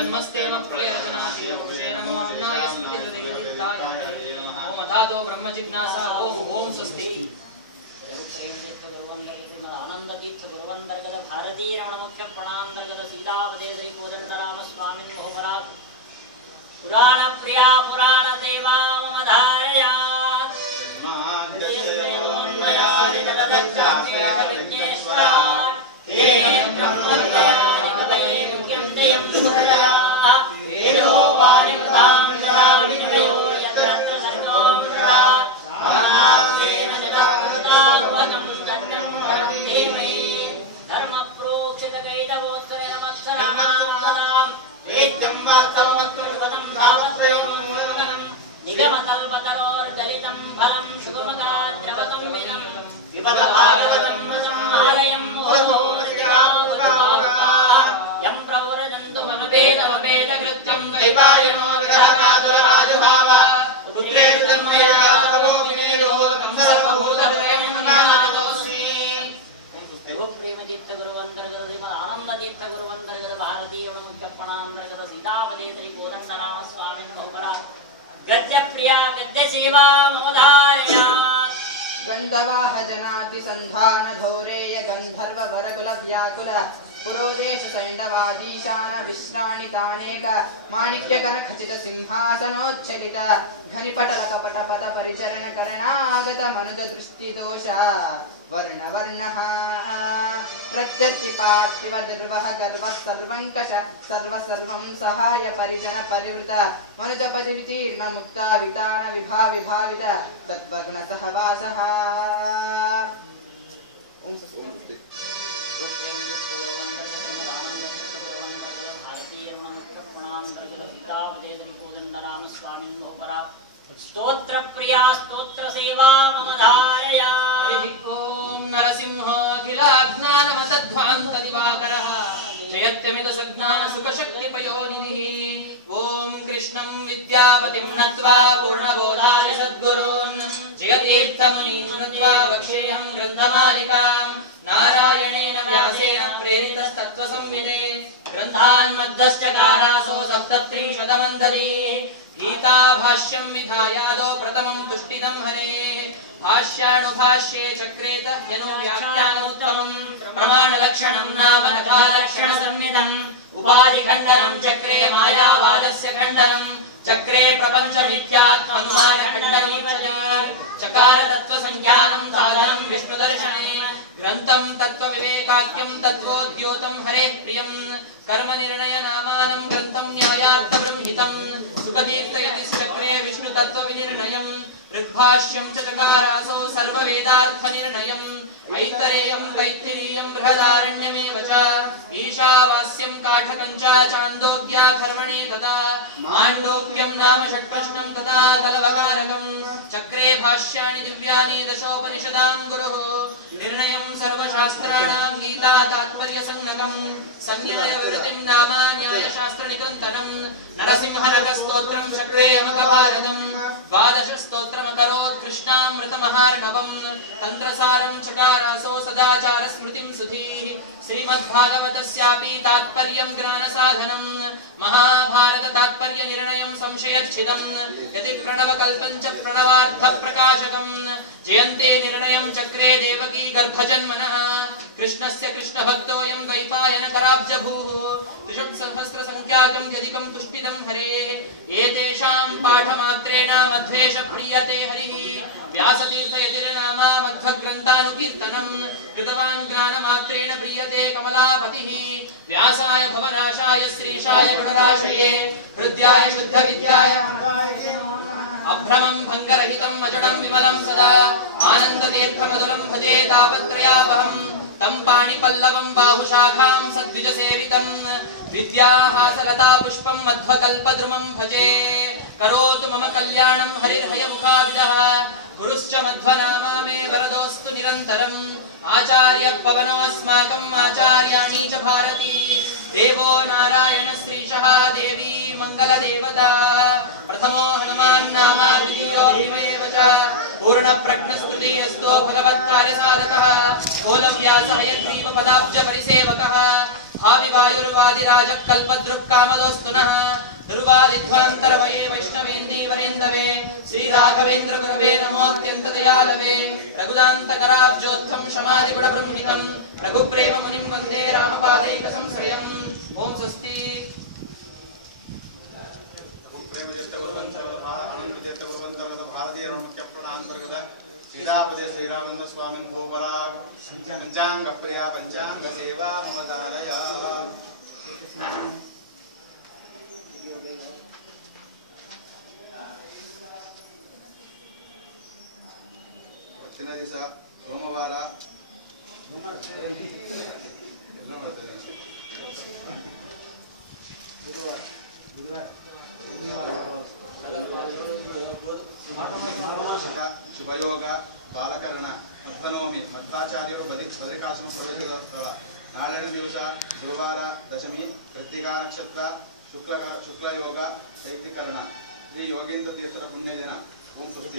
Namaste. कल्पतरोर्गलितं फलं सुगमगाद्रवसंविदं विपदभागवतं रसमालयं मोहोर्जनावृताः यं प्रव्रजन्तु ममपेदकृत्यं वैपायनो विरहकातुराजुभाव पुत्रेषु Tanmaya servo विनेदो तं सर्वभूतप्रेमनादोऽस्मि। प्रेमतीर्थगुरुवन्तर्गत श्रीमदानन्दतीर्थगुरुवन्तर्गत भारतीयमुख्यपणान्तर्गत सीतापदे श्रीकोदण्डराम स्वामिन् बहुपरा गद्यप्रिया गद्यसेवा ममधारयात् गन्धवाह जनाति सन्धान धौरेय गन्धर्व वरकुल व्याकुल पुरोदेश सैंधवादीशान विश्राणि तानेक माणिक्यकर खचित सिंहासनोच्छलित घनिपटल कपट पद परिचरण करणागत मनुज दृष्टि दोष वर्ण वर्णः प्रत्यतिपार्थिव दुर्वह गर्व सर्वंकष सर्व सर्वं सहाय परिजन परिवृत मनुजपति वितीर्ण मुक्ता वितान विभा विभावित तत्वग्न सहवासः। स्तोत्र प्रिया स्तोत्र सेवा मम धारयात्। ओम नरसिंह अखिलाज्ञानमतध्वान्त दिवाकरः जयत्यमित सज्ञान सुख शक्ति पयोनिधिः। ओम कृष्णं विद्यापतिं नत्वा पूर्णबोधाय सद्गुरून् जयतीर्थमुनीन् नत्वा वक्ष्येऽहं ग्रन्थमालिकां नारायणेन व्यासेन प्रेरितस्तत्त्वसंविदे ग्रन्थान् मध्यश्चकारासो सप्तत्रिशतमन्तरी गीता भाष्यं विधायादो प्रथमं तुष्टिदं हरेः भाष्यानुभाष्ये चक्रेत यनुव्याख्यानोत्तमं प्रमाणलक्षणं नाम कथालक्षणसंविदम् उपाधिखण्डनं चक्रे मायावादस्य खण्डनं चक्रे प्रपञ्चमिथ्यात्ममानखण्डनीचति चकार तत्त्वसंज्ञानं साधनं विष्णुदर्शने ग्रन्थं तत्त्वविवेकाख्यं तत्त्वोद्योतं हरेः प्रियं कर्मनिर्णयनामानं ग्रन्थं न्यायार्थबृंहितं सुखदीप्तयतिश्चक्रे विष्णुतत्त्वविनिर्णयं ऋग्भाष्यं च चकारासौ सर्ववेदार्थनिर्णयम् ऐतरेयं तैत्तिरीयं बृहदारण्यमेव च ईशावास्यं काठकं च चान्दोग्याथर्वणे तथा माण्डूक्यं नाम षट्प्रश्नं तथा कलवकारकं चक्रे भाष्याणि दिव्यानि दशोपनिषदां गुरुः निर्णयं सर्वशास्त्राणां गीता तात्पर्यसंज्ञकं संज्ञायविवृतिं नाम न्यायशास्त्रनिकन्तनं नरसिंहनकस्तोत्रं चक्रे अमकभारतं द्वादशस्तोत्रमकरोत् कृष्णामृतमहार्णवं तन्त्रसारं चकारासो सदाचार स्मृतिं सुधीः श्रीमद्भागवतस्यापि तात्पर्यं ज्ञानसाधनं महाभारत तात्पर्य निर्णयं संशयच्छिदं यदि प्रणवकल्पं च प्रणवार्थप्रकाशकं जयन्ते निर्णयं चक्रे देवकी गर्भजन्मनः कृष्णस्य कृष्णभक्तोऽयं द्वैपायनकराब्जभूः त्रिशतसहस्रसङ्ख्याकं यदिकं तुष्टिदं हरेः एतेषां पाठमात्रेण मध्वेश प्रीयते हरिः व्यासतीर्थयतिर्नामा मध्वग्रन्थानुकीर्तनं कृतवान् ज्ञानमात्रेण प्रीयते कमलापतिः व्यासाय भवनाशाय श्रीशाय गुणराशये हृद्याय शुद्धविद्याय अभ्रमं भङ्गरहितं अजडं विमलं सदा आनन्दतीर्थमधुरं भजे तापत्रयापहं तं पाणिपल्लवं बाहुशाखां सद्विजसेवितं विद्याहासलता पुष्पं मध्वकल्पद्रुमं भजे करोतु मम कल्याणं हरिर्हयमुखाविदः गुरुश्च मध्वनामा मे वरदोऽस्तु निरन्तरम् आचार्य पवनोऽस्माकम् आचार्याणि च भारती देवो नारायण श्रीशः देवी मङ्गलदेवता प्रथमो हनुमान् नाम द्वितीयो भीम एव च पूर्णप्रज्ञस्तृतीयस्तो भगवत्कार्यसाधकः कोलव्यासहयग्रीवपदाब्जपरिसेवकः भाविवायुर्वादिराजः कल्पद्रुः कामदोऽस्तु नः दुर्वादिध्वान्तरमये वैष्णवेन्दीवर्यन्दवे श्रीराघवेन्द्र गुरवे नमोऽत्यन्तदयालवे रघुदान्तकराब्जोत्थं शमादिगुणबृंहितं रघुप्रेममुनिं वन्दे रामपादैकसंश्रयम् ॐ स्वस्ति। सीतापदे श्रीरामचंद्र स्वामी भूवरा पंचांग प्रिया पंचांग सेवा मम धारया ದಿವಸ ಸೋಮವಾರ ಎಲ್ಲ ಮಾಡ್ತಾರೆ ಬುಧವಾರ ಬದರಿಕಾಶ್ರಮ ಪ್ರವೇಶದ ಸ್ಥಳ. ನಾಳಿನ ದಿವಸ ಗುರುವಾರ ದಶಮಿ, ಕೃತ್ತಿಕಾ ನಕ್ಷತ್ರ, ಶುಕ್ಲ ಯೋಗ, ಚೈತ್ರೀಕರಣ. ಶ್ರೀ ಯೋಗೇಂದ್ರ ತೀರ್ಥರ ಪುಣ್ಯ ದಿನ. ಓಂ ಸ್ವಸ್ತಿ.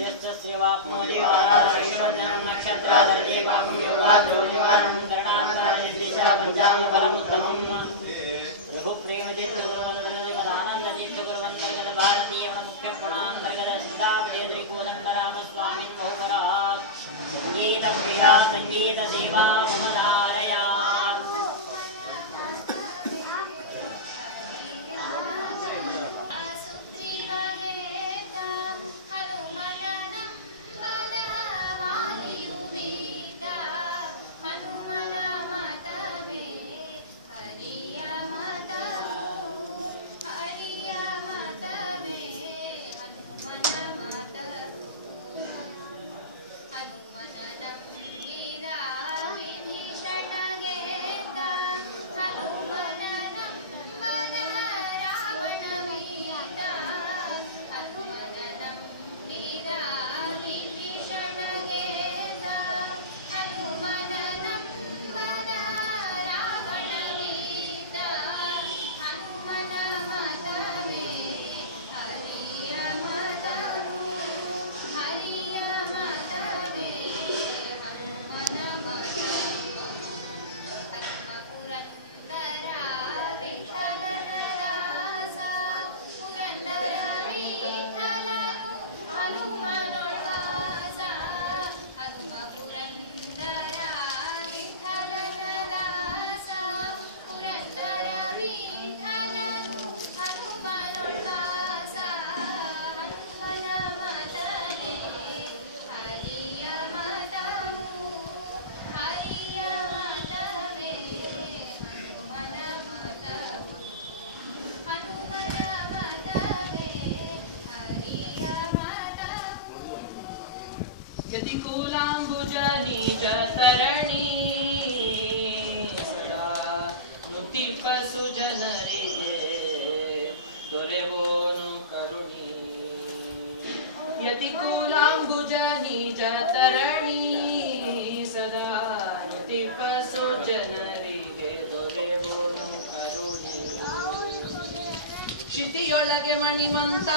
ಸಂಗೀತ ಸೇವಾ ಮಮ ಧಾರಯ.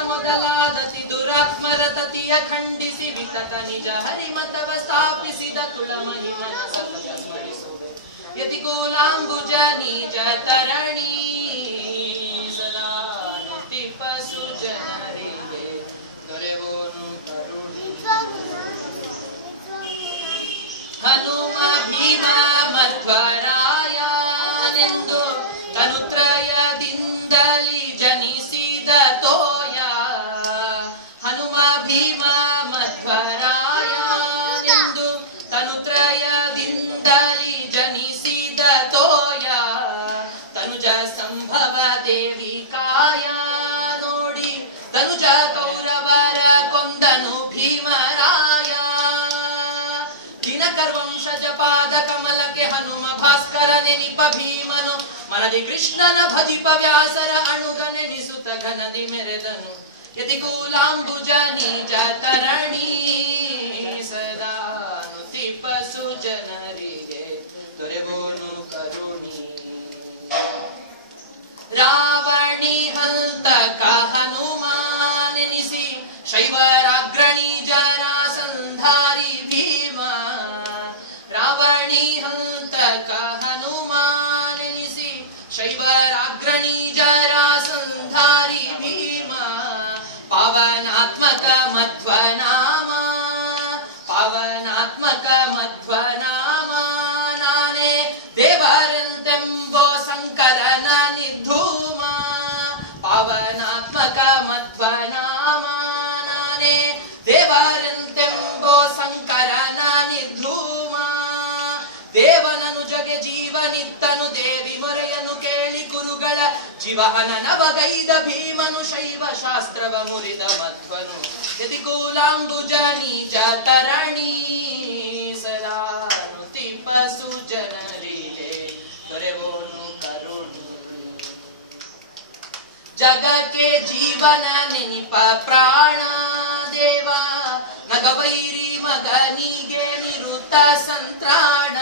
ಮೊದಲಾದತಿ ದುರಾತ್ಮರ ತತಿಯ ಖಂಡಿಸಿ ವಿತತ ನಿಜ ಹರಿಮತವ ಸ್ಥಾಪಿಸಿದ ತುಳ ಮಹಿಮನ ಸತತ ಸ್ಮರಿಸುವೆ. ಯತಿಕೂಲಾಂಬುಜ ನಿಜ ತರಣಿ ಸದಾ ನಿತಿಪಸು ಜನರಿಗೆ ದೊರೆವೋನು ಕರುಣಿ. ಹನುಮ ಭೀಮ ಮಧ್ವರಾಯನೆಂದು ತನುತ್ರಯದಿಂದಲಿ ಜನಿಸಿದ ತೋಯ. ಹನುಮ ಭೀಮ ಮಧ್ವರಾಯನೆಂದು ತನುತ್ರಯದಿಂದಲಿ ಜನಿಸಿದ ತೋಯ. ತನುಜ ಸಂಭವ ದೇವಿ ಕಾಯ ನೋಡಿ ತನುಜ ಕೌರವರ ಕೊಂದನು ಭೀಮರಾಯ. ದಿನಕರ್ವಂಶಜ ಪಾದ ಕಮಲಕ್ಕೆ ಹನುಮ ಭಾಸ್ಕರ ನೆನಿಪ ಭೀಮನು ಮನದಿ ಕೃಷ್ಣನ ಭಜಿಪ ವ್ಯಾಸರ ಅಣುಗ ನೆನಿಸುತ್ತ ಘನದಿ ಮೆರೆದನು. ಯತಿಕೂಲಾಂಬುಜ ನಿಜ ತರಣಿ ಸದಾ ನುತಿಪಸು ಜನರಿಗೆ ದೊರೆವೋನು ಕರುಣಿ. ರಾವಣಿ ಹಂತಕ ಹನುಮಾನೆನಿಸಿ ಶೈವರಾಗ್ರಣಿ ಜರಾಸಂಧಾರಿ ಭೀಮ. ರಾವಣಿ ಹಂತಕ ಹನುಮಾನೆನಿಸಿ ಶೈವರಾಗ್ರಣಿ ಜರಾಸಂಧಾರಿ ಭೀಮ. ಪಾವನಾತ್ಮಕ ಮಧ್ವನಾಮ ಪಾವನಾತ್ಮಕ ಮಧ್ವನಾಮ ನಾನೇ ದೇವರಂತೆಂಬೋ ಸಂಕರನ ನಿರ್ಧೂಮ. ಪಾವನಾತ್ಮಕ ಮಧ್ವನಾಮ ನಾನೇ ದೇವರಂತೆಂಬೋ ಸಂಕರನ ನಿರ್ಧೂಮ. ದೇವನನು ಜಗೆ ಜೀವನಿತ್ತನು ದೇವಿ ಮೊರೆಯನು ಕೇಳಿ ಕುರುಗಳ ಜೀವಹನನವಗೈದ ಭೀಮನು ಶೈವ ಶಾಸ್ತ್ರವ ಮುರಿದ ಮಧ್ವನು. ಯತಿಕೂಲಾಂಬುಜ ನಿಜ ತರಣಿ ಸದಾ ನುತಿಪಸು ಜನರಿಗೆ ದೊರೆವೋನು ಕರುಣಿ. ಜಗಕ್ಕೆ ಜೀವನ ನೆನಿಪ ಪ್ರಾಣ ದೇವ ನಗವೈರಿ ಮಗನಿಗೆ ನಿರುತ್ತ ಸಂತ್ರಾಣ.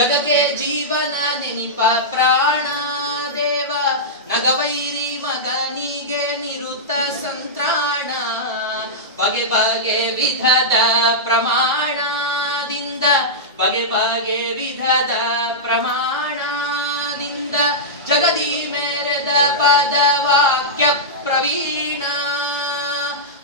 ಜಗಕ್ಕೆ ಜೀವನ ನೆನಿಪ ಪ್ರಾಣ ದೇವ ನಗವೈರಿ ಮಗನಿಗೆ ನಿರುತ ಸಂತ್ರಾಣ ಬಗೆ ಬಗೆ ವಿಧದ ಪ್ರಮಾಣದಿಂದ ಬಗೆ ಬಗೆ ವಿಧದ ಪ್ರಮಾಣದಿಂದ ಜಗದಿ ಮೆರೆದ ಪದವಾಕ್ಯ ಪ್ರವೀಣ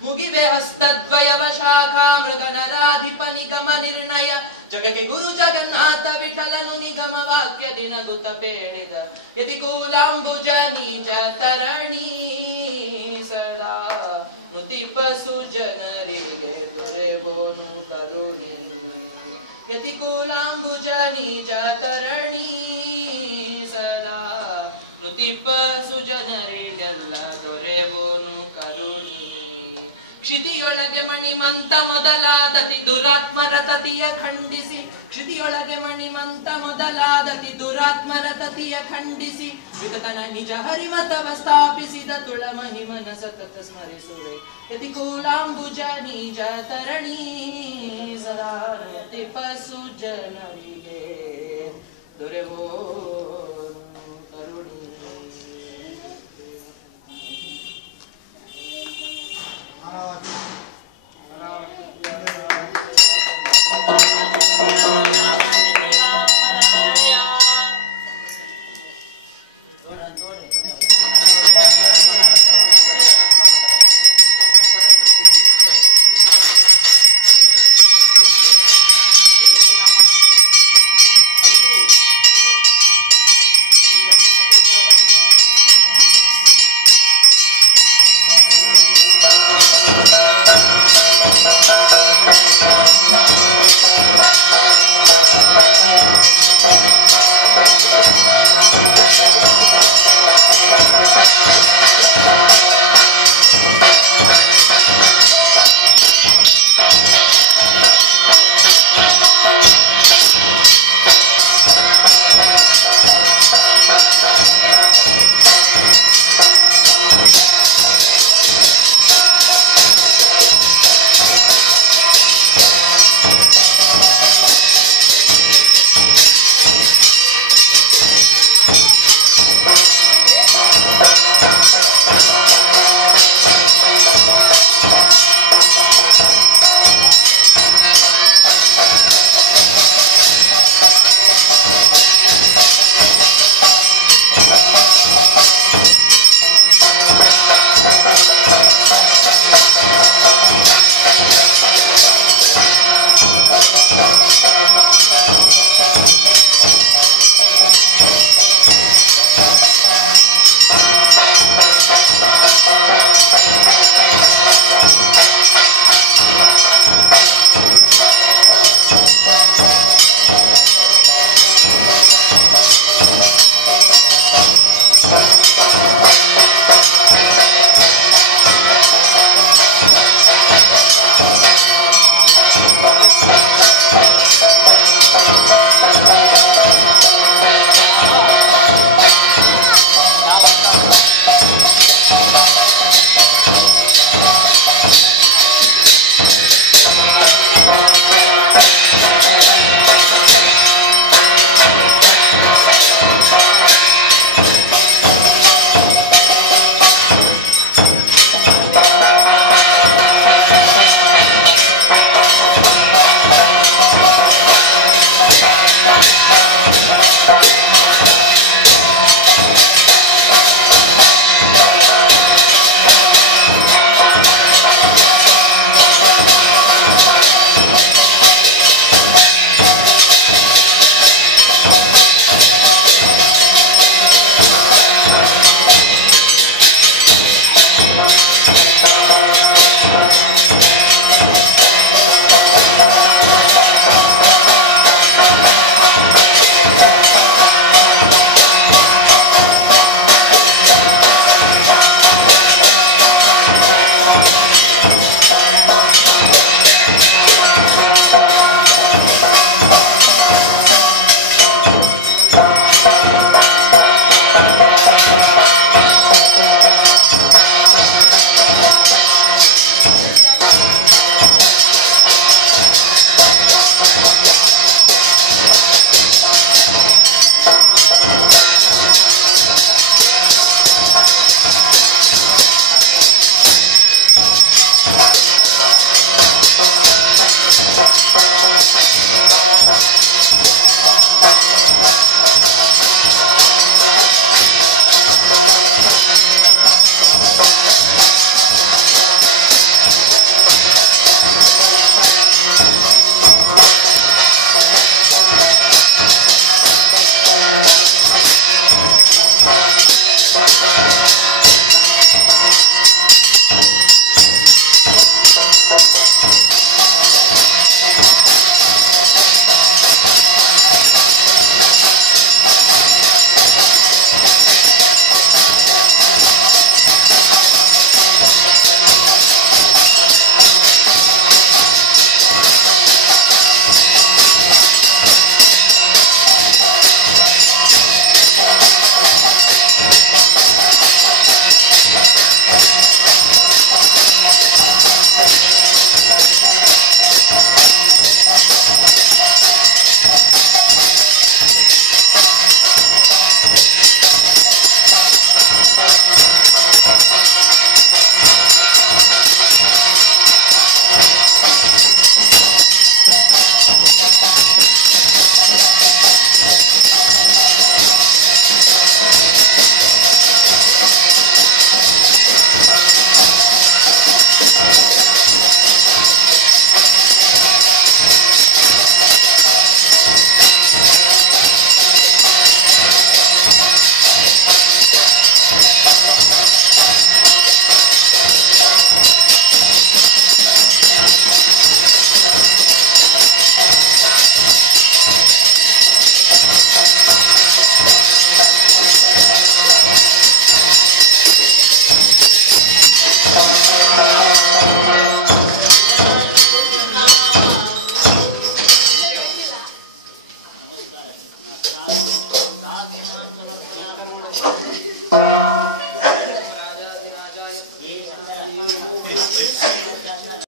ಮುಗಿವೆ ಹಸ್ತದ್ವಯವ ಶಾಖಾ ಮೃಗನರಾಧಿಪ ನಿಗಮ ನಿರ್ಣಯ ಜಗಕ್ಕೆ ಗುರು ಜಗನ್ನಾಥ ವಿಠಲನು ನಿಗಮ ವಾಕ್ಯ ದಿನಗುತ ಬೇಡಿದ ಯತಿಕೂಲಾಂಬುಜ ನಿಜ ತರಣಿ ಸದಾ ನುತಿಪ ಸುಜನರಿಗೆ ದೊರೆಬೋನು ಕರುಣಿ ಯತಿಕೂಲಾಂಬುಜ ನಿಜ ತರಣಿ ಸದಾ ನುತಿಪ ಸುಜನರಿಗೆಲ್ಲ ದೊರೆಬೋನು ಕರುಣಿ ಕ್ಷಿತಿಯೊಳಗೆ ಮಣಿಮಂತ ಮೊದಲಾದತಿ ದುರಾತ್ಮರ ತತಿಯ ಖಂಡಿಸಿ ಕ್ಷಿತಿಯೊಳಗೆ ಮಣಿಮಂತ ಮೊದಲಾದತಿ ದುರಾತ್ಮರ ತತಿಯ ಖಂಡಿಸಿ ವಿಗತನ ನಿಜ ಹರಿಮತವ ಸ್ಥಾಪಿಸಿದ ತುಳ ಮಹಿಮನ ಸತತ ಸ್ಮರಿಸುವೆ ಯತಿಕೂಲಾಂಬುಜ ನಿಜ ತರಣಿ ಸದಾ ನುತಿಪ ಸುಜನರಿಗೆ ದೊರೆವೋ